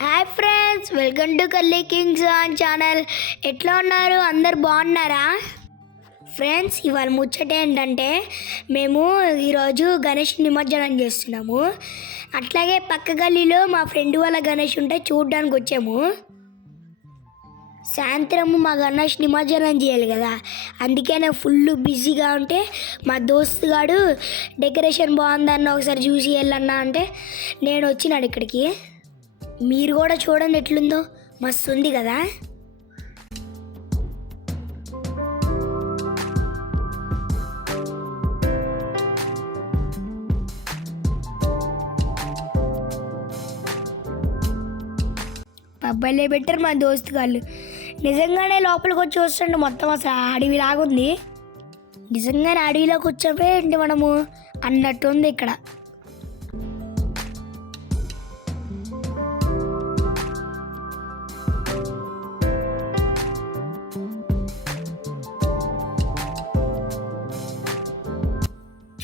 Hi friends welcome to కల్లీ kings on channel ఎట్లా ఉన్నారు? అందరు బాగున్నారా? ఫ్రెండ్స్ ఇవాళ ముచ్చట ఏంటంటే మేము ఈరోజు గణేష్ నిమజ్జనం చేస్తున్నాము. అట్లాగే పక్క గల్లీలో మా ఫ్రెండ్ వాళ్ళ గణేష్ ఉంటే చూడడానికి వచ్చాము. సాయంత్రం మా గణేష్ నిమజ్జనం చేయాలి కదా. అందుకే నేను ఫుల్ బిజీగా ఉంటే మా దోస్తు గాడు డెకరేషన్ బాగుందన్న ఒకసారి చూసి వెళ్ళన్నా అంటే నేను వచ్చినాడు ఇక్కడికి. మీరు కూడా చూడండి ఎట్లుందో. మస్తు ఉంది కదా? అబ్బాయిలే పెట్టారు మా దోస్తు వాళ్ళు నిజంగానే లోపలికి వచ్చి వస్తుండే మొత్తం అసలు అడవి లాగుంది నిజంగానే అడవిలోకి వచ్చామే ఏంటి మనము? అన్నట్టుంది ఇక్కడ.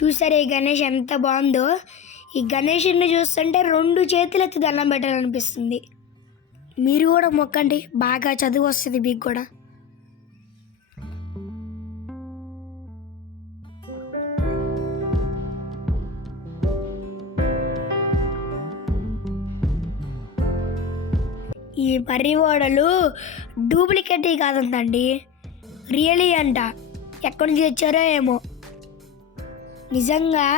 చూసారు ఈ గణేష్ ఎంత బాగుందో. ఈ గణేషుని చూస్తుంటే రెండు చేతులు ఎత్తి దండం పెట్టాలనిపిస్తుంది. మీరు కూడా మొక్కండి బాగా చదువు వస్తుంది మీకు కూడా. ఈ మర్రి ఓడలు డూప్లికేట్ కాదంటండి రియలీ అంట. ఎక్కడి నుంచి తెచ్చారో ఏమో. నిజంగా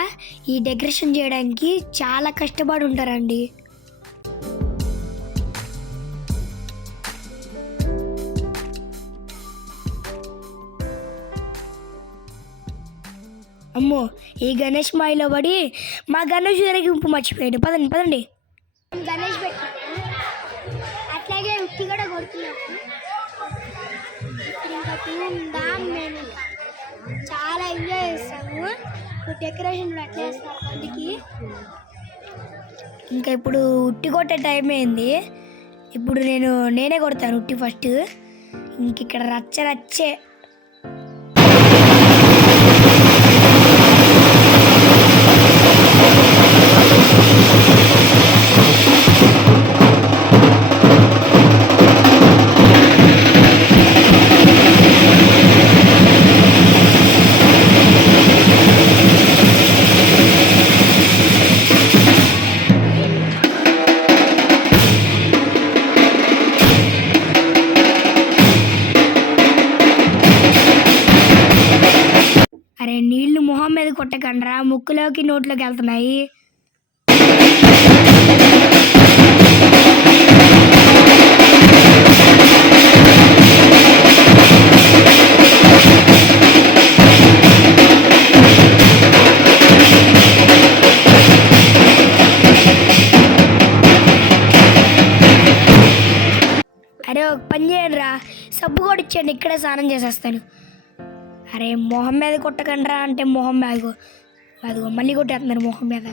ఈ డెకరేషన్ చేయడానికి చాలా కష్టపడి ఉంటారండి అమ్మో ఈ గణేష్ మాయలో పడి మా గణేష్ ఊరేగింపు మర్చిపోయాడు. పదండి పదండి. గణేష్ అట్లాగే ఉక్కి కూడా కొడుతున్నాం ఇంకా తిందాం మేము. చాలా ఎంజాయ్ చేస్తాము. డెకరేషన్ బండికి ఇంకా ఇప్పుడు ఉట్టి కొట్టే టైం అయింది ఇప్పుడు నేను నేనే కొడతాను ఉట్టి ఫస్ట్ ఇంక ఇక్కడ రచ్చ రచ్చే. కొట్టకండ్రా ముక్కులోకి నోట్లోకి వెళ్తున్నాయి. అరే ఒక పని చేయండి రా సబ్బు కూడా ఇచ్చేయండి ఇక్కడే స్నానం చేసేస్తాను. అరే మొహం మీద కొట్టకండ్రా అంటే మొహం మీద అదిగో అదిగో మళ్ళీ కొట్టేస్తున్నారు మొహం మీద.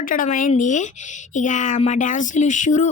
కొట్టడం అయింది. ఇక మా డ్యాన్సులు షురు.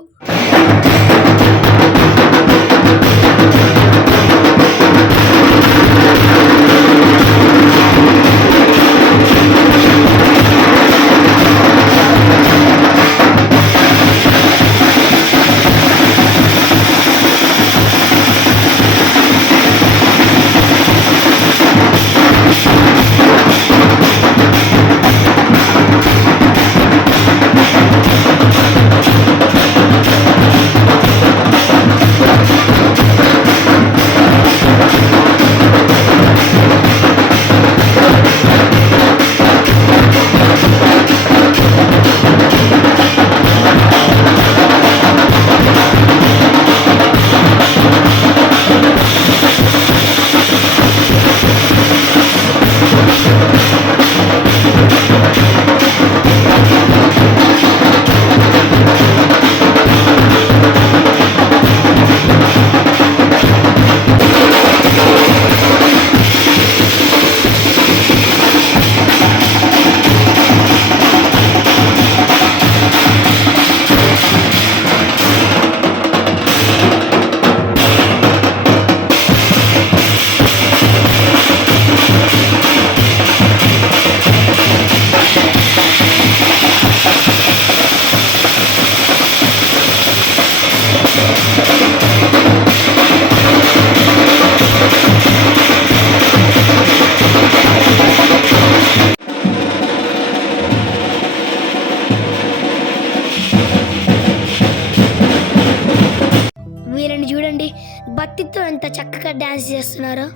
భక్తితో ఎంత చక్కగా డ్యాన్స్ చేస్తున్నారో.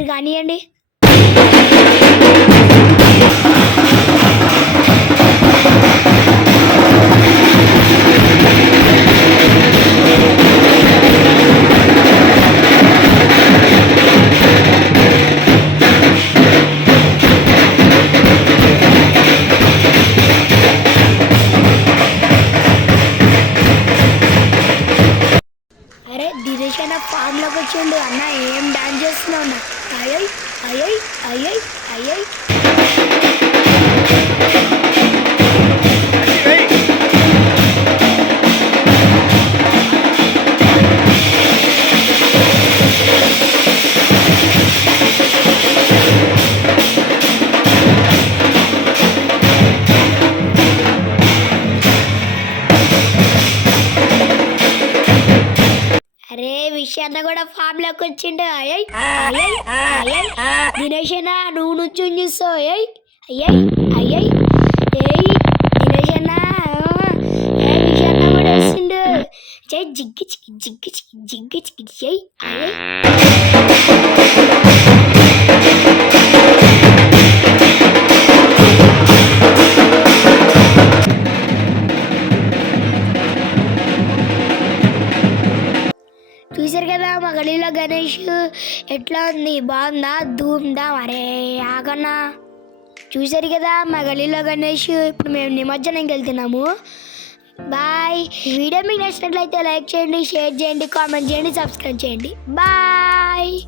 మీరు కానివ్వండి ఫామ్లోకి వచ్చిండు. అన్న ఏం డాన్స్ చేస్తున్నావు అన్న? అయ్యయ్ అయ్యయ్ అయ్యయ్ అయ్యయ్ అరే కూడా ఫామ్లోకి వచ్చిండు. అయ్యయ్ అయ్యయ్ అయ్యయ్ దినేష్ అన్న నువ్వు నుంచి చూస్తావు అయ్యయ్ అయ్యయ్ అయ్యయ్ ఏయ్ దినేష్ అన్న ఏ విషయాన్న కూడా వస్తుండు. జై జిగ్గి జిగ్గి జిగ్గి జిగ్గి జిగ్గి జై అయ్యయ్ ఎట్లా ఉంది బాగుందా? ధూమ్దా? అరే ఆగన్నా. చూసారు కదా మా గలీలో గణేష్? ఇప్పుడు మేము నిమజ్జనంకి వెళ్తున్నాము. బాయ్. వీడియో మీకు నచ్చినట్లయితే లైక్ చేయండి షేర్ చేయండి కామెంట్ చేయండి సబ్స్క్రైబ్ చేయండి. బాయ్.